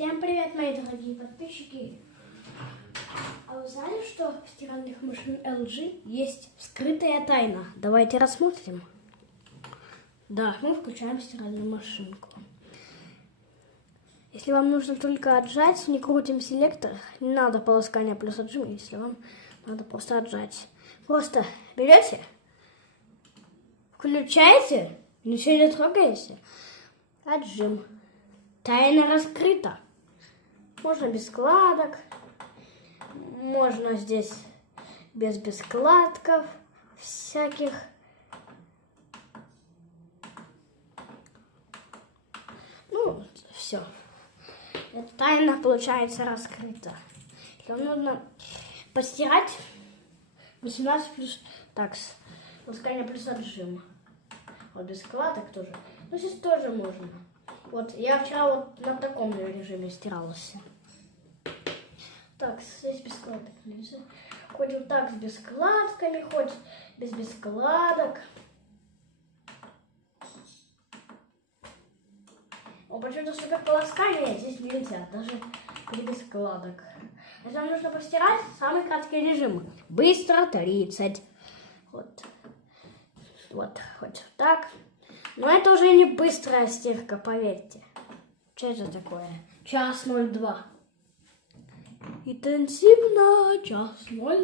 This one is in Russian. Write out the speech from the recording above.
Всем привет, мои дорогие подписчики! А вы знали, что в стиральных машин LG есть скрытая тайна? Давайте рассмотрим. Да, мы включаем стиральную машинку. Если вам нужно только отжать, не крутим селектор, не надо полоскания плюс отжим, если вам надо просто отжать. Просто берете, включаете, ничего не трогаете, отжим. Тайна раскрыта. Можно без складок, можно здесь без складков всяких. Ну, все. Эта тайна получается раскрыта. Если вам нужно постирать 18 плюс такс, полоскание плюс отжим. Вот без складок тоже. Но здесь тоже можно. Вот я вчера вот на таком режиме стиралась. Так, здесь без складок нельзя. Хоть вот так с без складками, хоть без складок. Но почему-то супер полоскание здесь нельзя, даже без складок. Если вам нужно постирать, самый краткий режим. Быстро 30. Вот так. Но это уже не быстрая стирка, поверьте. Что это такое? 1:02. Интенсивно 1:02.